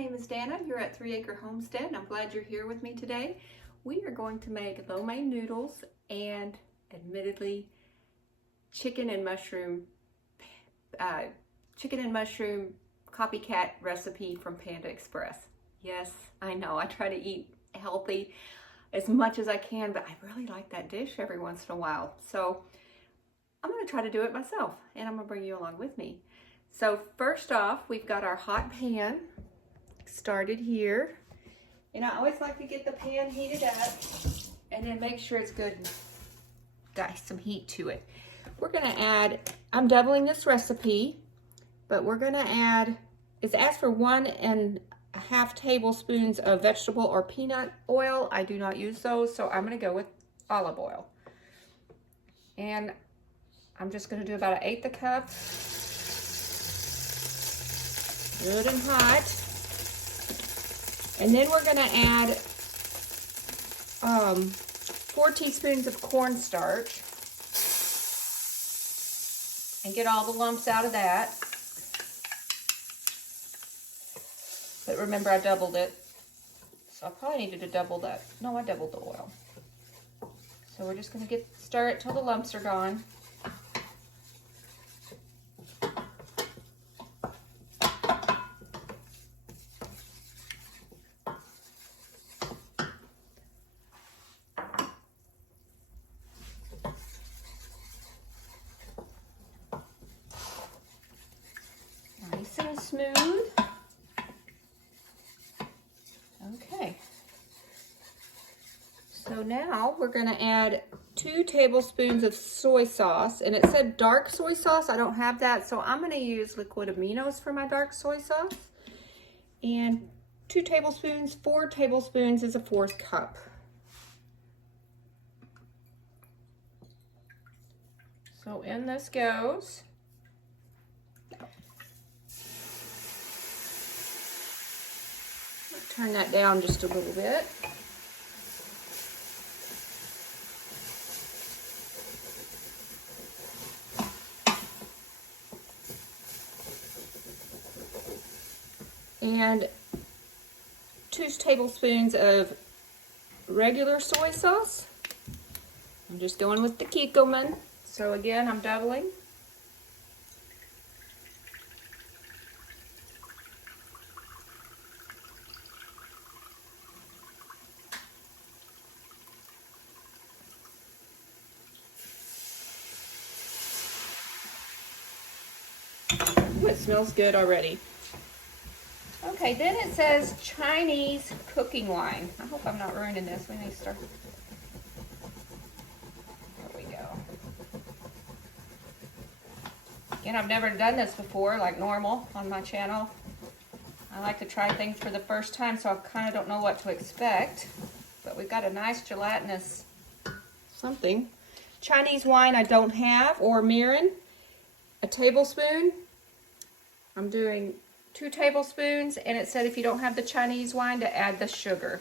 name is Dana. You're at 3 Acre Homestead, and I'm glad you're here with me today. We are going to make LoMein noodles and, admittedly, chicken and mushroom copycat recipe from Panda Express. Yes, I know, I try to eat healthy as much as I can, but I really like that dish every once in a while. So I'm going to try to do it myself, and I'm going to bring you along with me. So first off, we've got our hot pan started here. And I always like to get the pan heated up and then make sure it's good and got some heat to it. We're going to add, I'm doubling this recipe, but we're going to add, it's asked for 1.5 tablespoons of vegetable or peanut oil. I do not use those, so I'm going to go with olive oil. And I'm just going to do about 1/8 a cup. Good and hot. And then we're going to add 4 teaspoons of cornstarch and get all the lumps out of that. But remember, I doubled it, so I probably needed to double that. No, I doubled the oil. So we're just going to stir it till the lumps are gone. Nice and smooth. Okay. So now we're going to add 2 tablespoons of soy sauce, and it said dark soy sauce. I don't have that, so I'm going to use liquid aminos for my dark soy sauce. And 2 tablespoons, 4 tablespoons is a 1/4 cup. So in this goes. Turn that down just a little bit. And 2 tablespoons of regular soy sauce. I'm just going with the Kikkoman. So again, I'm doubling. Ooh, it smells good already. Okay, then it says Chinese cooking wine. I hope I'm not ruining this. We need to start. There we go. Again, I've never done this before, like normal on my channel. I like to try things for the first time, so I kind of don't know what to expect. But we've got a nice gelatinous something. Chinese wine I don't have, or mirin. A tablespoon. I'm doing 2 tablespoons, and it said if you don't have the Chinese wine to add the sugar.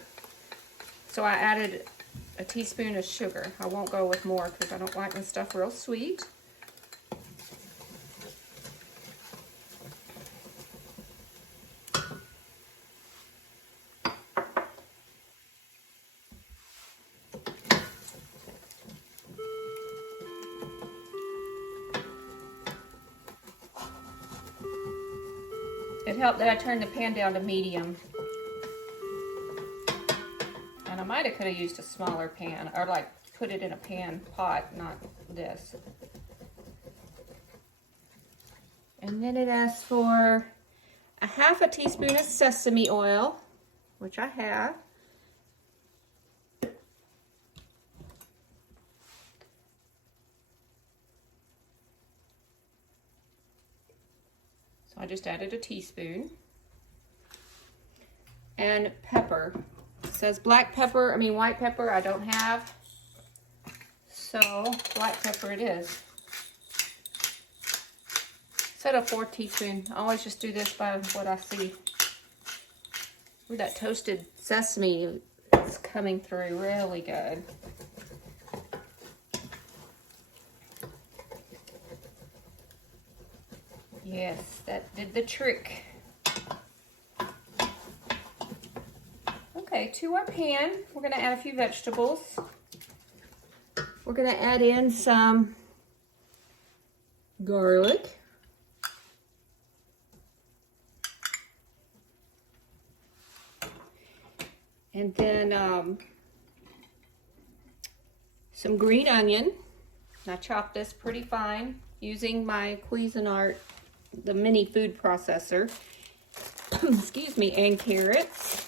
So I added a teaspoon of sugar. I won't go with more because I don't like my stuff real sweet. It helped that I turned the pan down to medium. And I might have could have used a smaller pan, or like put it in a pan pot, not this. And then it asks for 1/2 teaspoon of sesame oil, which I have. I just added a teaspoon. And pepper. It says white pepper I don't have. So black pepper it is. Instead of 4 teaspoons, I always just do this by what I see. Ooh, that toasted sesame is coming through really good. Yes, that did the trick. Okay, to our pan, we're going to add a few vegetables. We're going to add in some garlic. And then some green onion. I chopped this pretty fine using my Cuisinart, the mini food processor. Excuse me, and carrots.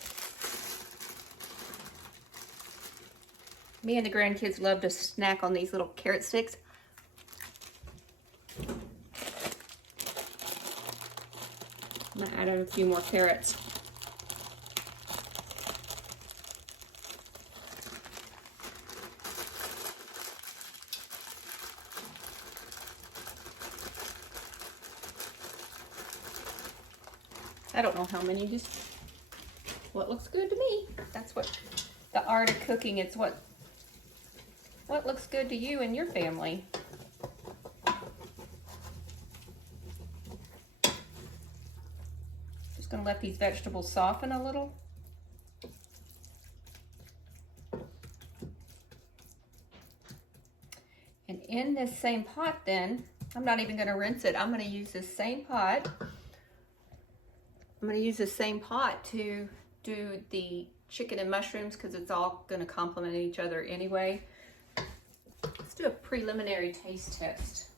Me and the grandkids love to snack on these little carrot sticks. I'm gonna add in a few more carrots. I don't know how many, just what looks good to me. That's what the art of cooking, it's what looks good to you and your family. Just gonna let these vegetables soften a little. And in this same pot then, I'm not even gonna rinse it. I'm gonna use this same pot. I'm going to use the same pot to do the chicken and mushrooms because it's all going to complement each other anyway. Let's do a preliminary taste test.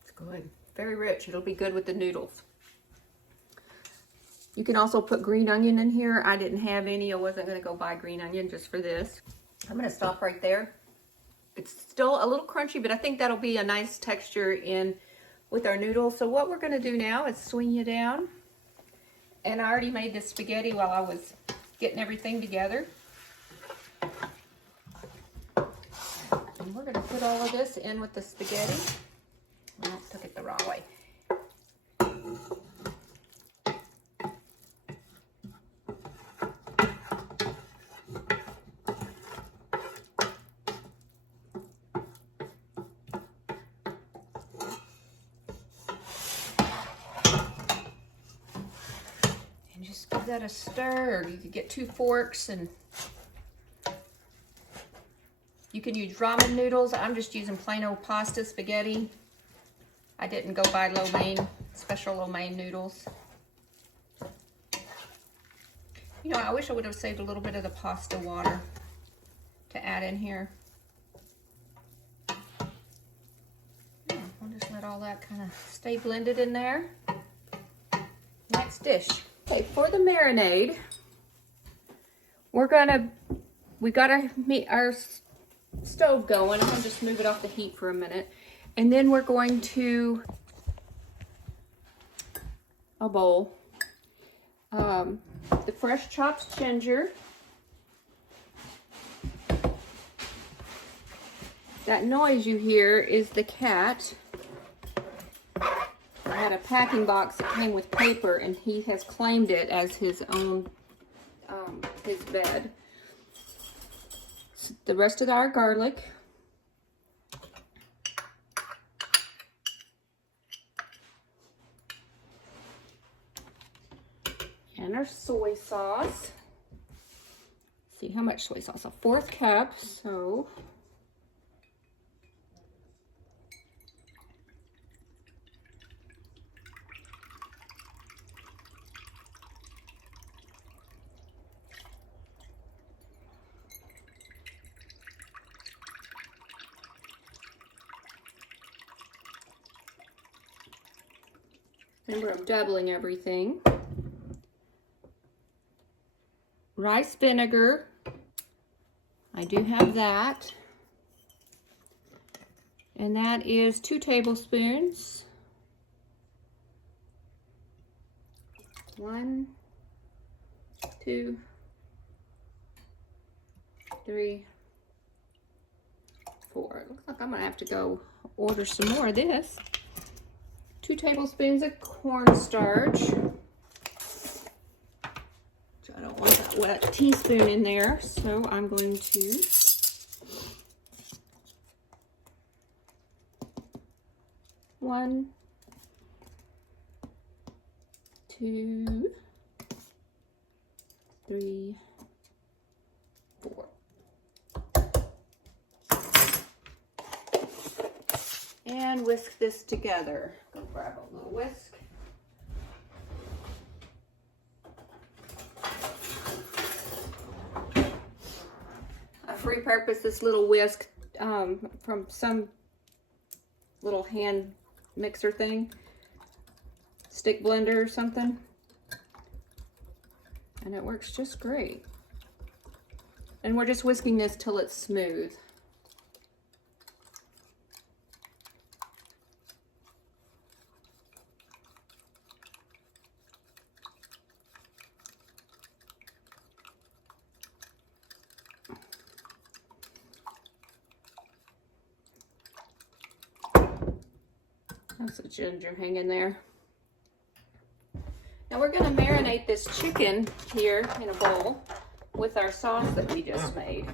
It's good. Very rich. It'll be good with the noodles. You can also put green onion in here. I didn't have any. I wasn't going to go buy green onion just for this. I'm going to stop right there. It's still a little crunchy, but I think that'll be a nice texture in with our noodles. So what we're going to do now is swing you down. And I already made this spaghetti while I was getting everything together. And we're going to put all of this in with the spaghetti. I took it the wrong way. Give that a stir, or you could get 2 forks, and you can use ramen noodles. I'm just using plain old pasta spaghetti. I didn't go buy LoMein, special LoMein noodles. You know, I wish I would have saved a little bit of the pasta water to add in here. Yeah, I'll just let all that kind of stay blended in there. Next dish. Okay, for the marinade, we gotta meet our stove going. I'm gonna just move it off the heat for a minute. And then we're going to a bowl. The fresh chopped ginger. That noise you hear is the cat. I had a packing box that came with paper, and he has claimed it as his own, his bed. So the rest of our garlic. And our soy sauce. Let's see how much soy sauce? A 1/4 cup, so. Remember, I'm doubling everything. Rice vinegar. I do have that. And that is 2 tablespoons. 1, 2, 3, 4. It looks like I'm gonna have to go order some more of this. 2 tablespoons of cornstarch. I don't want that wet teaspoon in there, so I'm going to 1, 2, 3, 4. And whisk this together. Go grab a little whisk. I've repurposed this little whisk from some little hand mixer thing, stick blender or something, and it works just great. And we're just whisking this till it's smooth. That's the ginger hanging there. Now we're going to marinate this chicken here in a bowl with our sauce that we just made.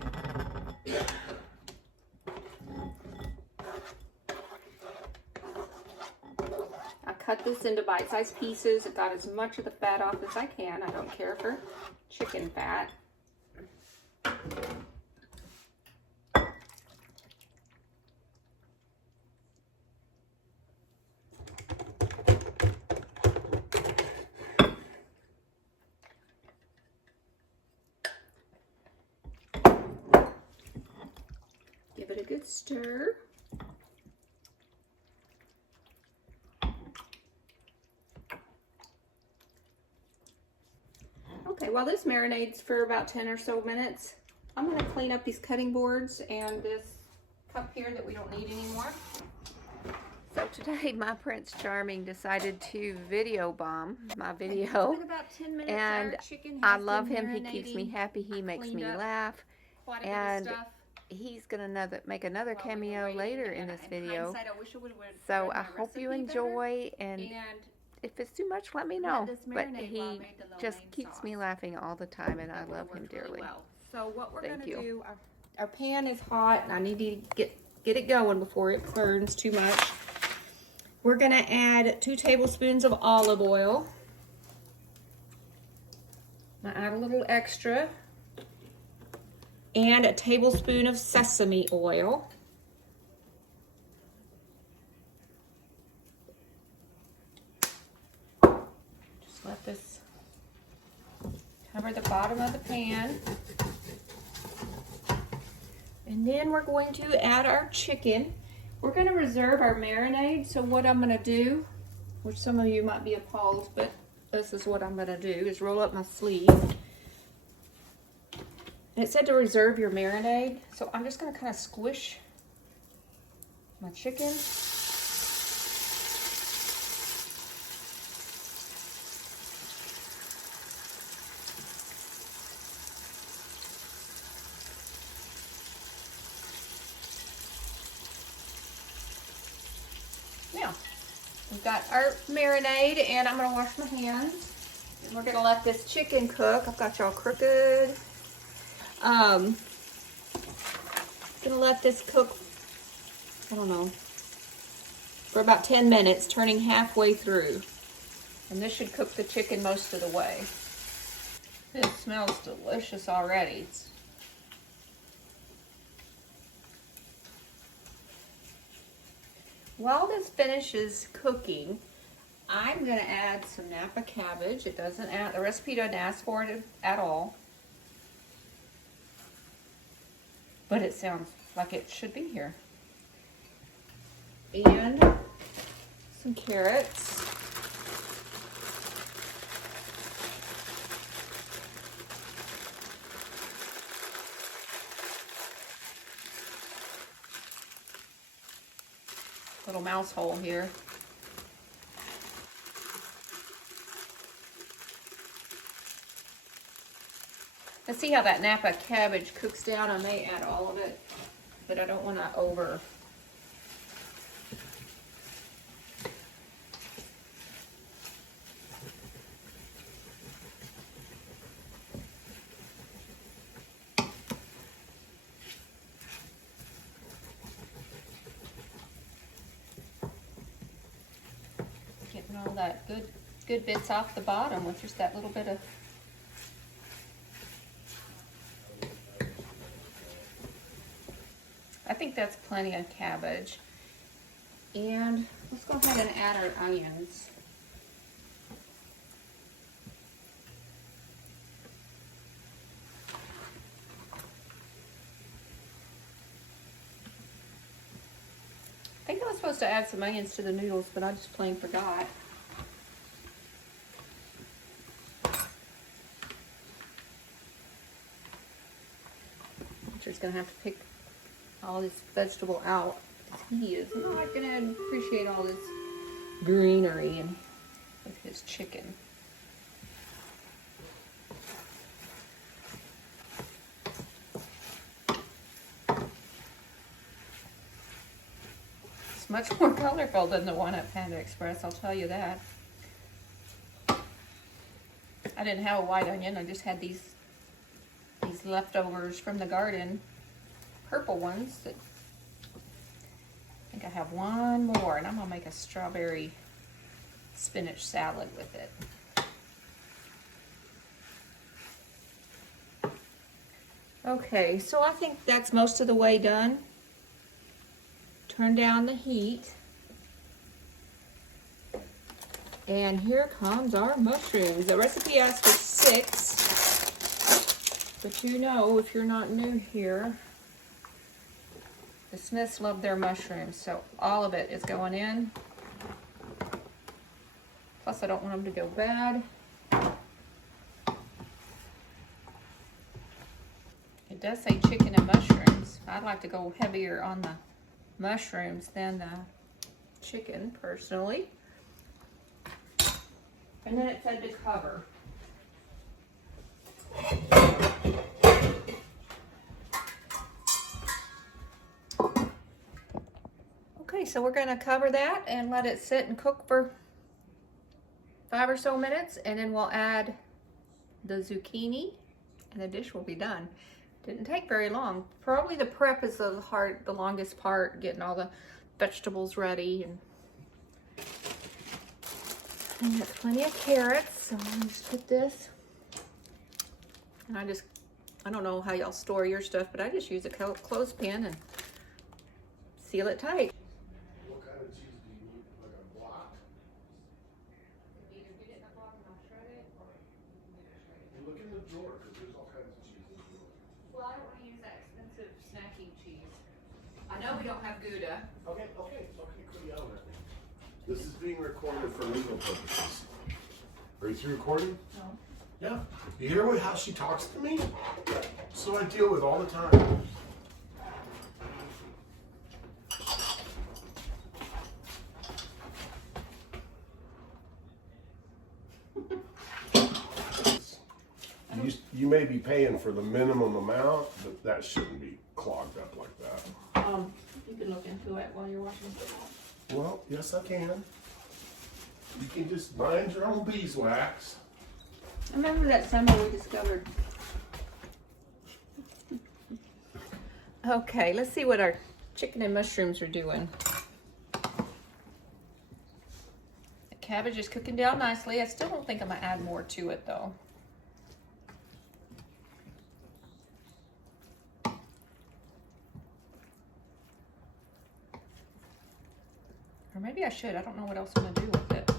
I cut this into bite-sized pieces. I got as much of the fat off as I can. I don't care for chicken fat. Give it a good stir. Okay, while this marinates for about 10 or so minutes, I'm going to clean up these cutting boards and this cup here that we don't need anymore. So today my Prince Charming decided to video bomb my video, about 10 minutes, and I love him. He keeps me happy. He makes me laugh, and he's gonna make another cameo later in this video. So I hope you enjoy, and if it's too much, let me know. But he just keeps me laughing all the time, and I love him dearly. So what we're gonna do, our pan is hot, and I need to get it going before it burns too much. We're gonna add 2 tablespoons of olive oil. I add a little extra. And a tablespoon of sesame oil. Just let this cover the bottom of the pan. And then we're going to add our chicken. We're going to reserve our marinade. So what I'm going to do, which some of you might be appalled, but this is what I'm going to do, is roll up my sleeve. And it said to reserve your marinade, so I'm just going to kind of squish my chicken. Now, we've got our marinade, and I'm going to wash my hands. And we're going to let this chicken cook. I've got y'all crooked. Gonna let this cook, I don't know, for about 10 minutes, turning halfway through. And this should cook the chicken most of the way. It smells delicious already. While this finishes cooking, I'm gonna add some Napa cabbage. It doesn't add, the recipe doesn't ask for it at all. But it sounds like it should be here. And some carrots. Little mouse hole here. Let's see how that Napa cabbage cooks down. I may add all of it, but I don't want to over. all that good bits off the bottom with just that little bit of I think that's plenty of cabbage. And let's go ahead and add our onions. I think I was supposed to add some onions to the noodles, but I just plain forgot. I'm just gonna have to pick all this vegetable out. He is not gonna appreciate all this greenery and with his chicken. It's much more colorful than the one at Panda Express, I'll tell you that. I didn't have a white onion, I just had these leftovers from the garden, purple ones that I think I have one more, and I'm gonna make a strawberry spinach salad with it. Okay, so I think that's most of the way done. Turn down the heat. And here comes our mushrooms. The recipe asks for 6, but you know, if you're not new here, the Smiths love their mushrooms, so all of it is going in. Plus, I don't want them to go bad. It does say chicken and mushrooms. I'd like to go heavier on the mushrooms than the chicken, personally. And then it said to cover. Okay, so we're gonna cover that and let it sit and cook for 5 or so minutes, and then we'll add the zucchini and the dish will be done. Didn't take very long. Probably the prep is the longest part, getting all the vegetables ready. And got plenty of carrots, so I'll just put this. And I don't know how y'all store your stuff, but I just use a clothespin and seal it tight. What kind of cheese do you need? Like a block? Either get it in a block and I'll shred it, or you can get it shredded. You look in the drawer, because there's all kinds of cheese in the drawer. Well, I don't want to use that expensive snacking cheese. I know we don't have Gouda. Okay, cool, yeah, all right. This is being recorded for legal purposes. Are you through recording? No. Yeah. You hear how she talks to me? So I deal with all the time. You may be paying for the minimum amount, but that shouldn't be clogged up like that. You can look into it while you're watching football. Well, yes, I can. You can just mind your own beeswax. I remember that summer we discovered. Okay, let's see what our chicken and mushrooms are doing. The cabbage is cooking down nicely. I still don't think I'm gonna add more to it though. Or maybe I should. I don't know what else I'm gonna do with it.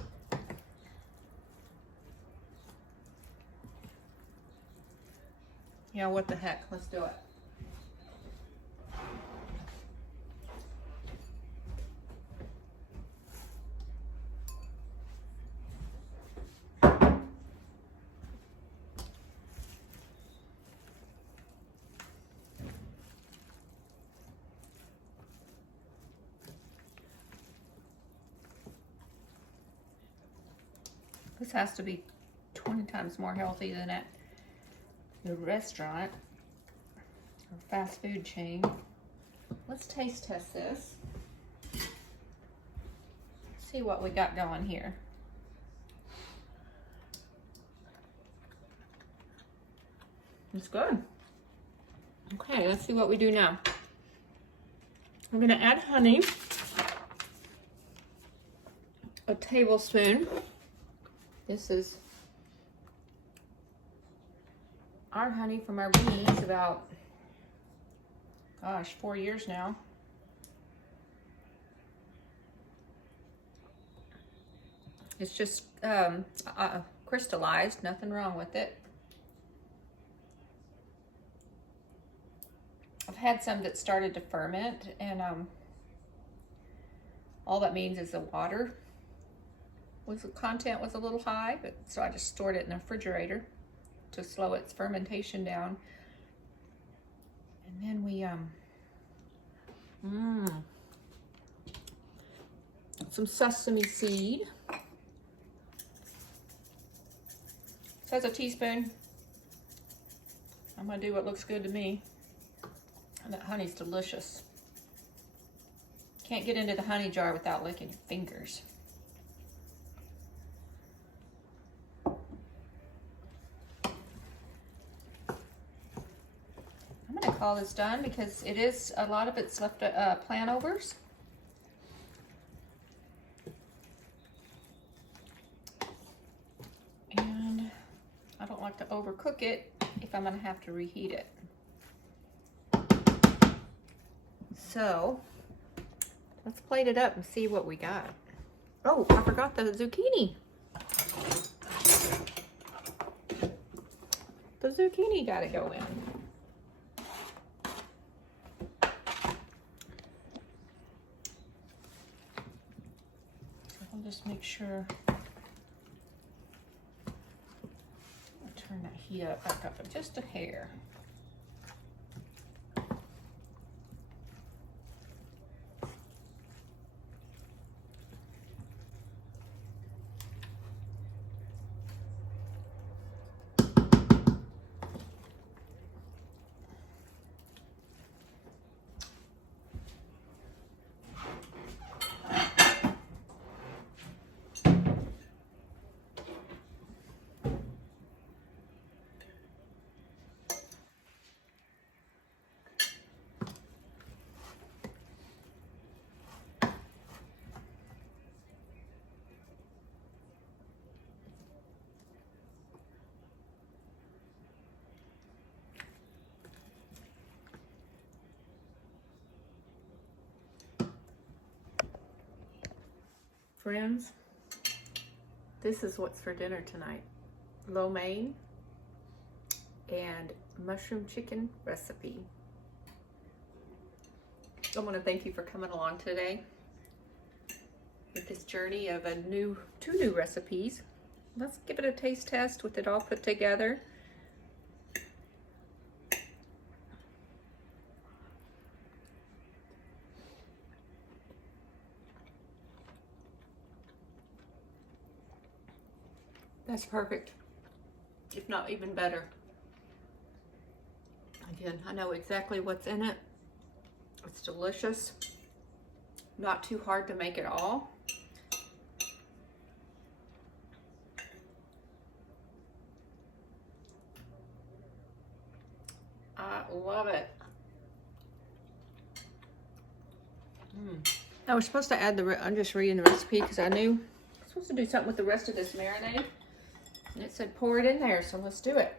Yeah, what the heck? Let's do it. This has to be 20 times more healthy than at the restaurant or fast food chain. Let's taste test this. See what we got going here. It's good. Okay, let's see what we do now. I'm gonna add honey. a tablespoon. This is our honey from our bees, about, gosh, 4 years now. It's just crystallized, nothing wrong with it. I've had some that started to ferment, and all that means is the water content was a little high, but so I just stored it in the refrigerator to slow its fermentation down. And then we some sesame seed. Says a teaspoon. I'm gonna do what looks good to me. And that honey's delicious. Can't get into the honey jar without licking your fingers. I'm gonna call this done because it is, a lot of it's left planovers. And I don't like to overcook it if I'm gonna have to reheat it. So let's plate it up and see what we got. Oh, I forgot the zucchini. The zucchini gotta go in. I'll just make sure. I'll turn that heat up back up just a hair. Friends, this is what's for dinner tonight. LoMein and mushroom chicken recipe. I want to thank you for coming along today with this journey of two new recipes. Let's give it a taste test with it all put together. That's perfect, if not even better. Again, I know exactly what's in it. It's delicious. Not too hard to make at all. I love it. I was supposed to add I'm just reading the recipe because I knew I was supposed to do something with the rest of this marinade. And it said pour it in there, so let's do it.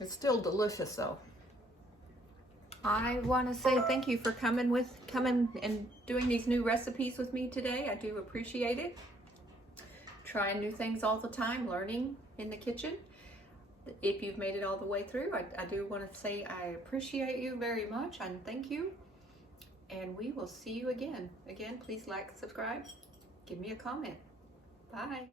It's still delicious though. I want to say thank you for coming and doing these new recipes with me today. I do appreciate it. Trying new things all the time, learning in the kitchen. If you've made it all the way through, I do want to say I appreciate you very much and thank you. And we will see you again. Again, please like, subscribe, give me a comment. Bye.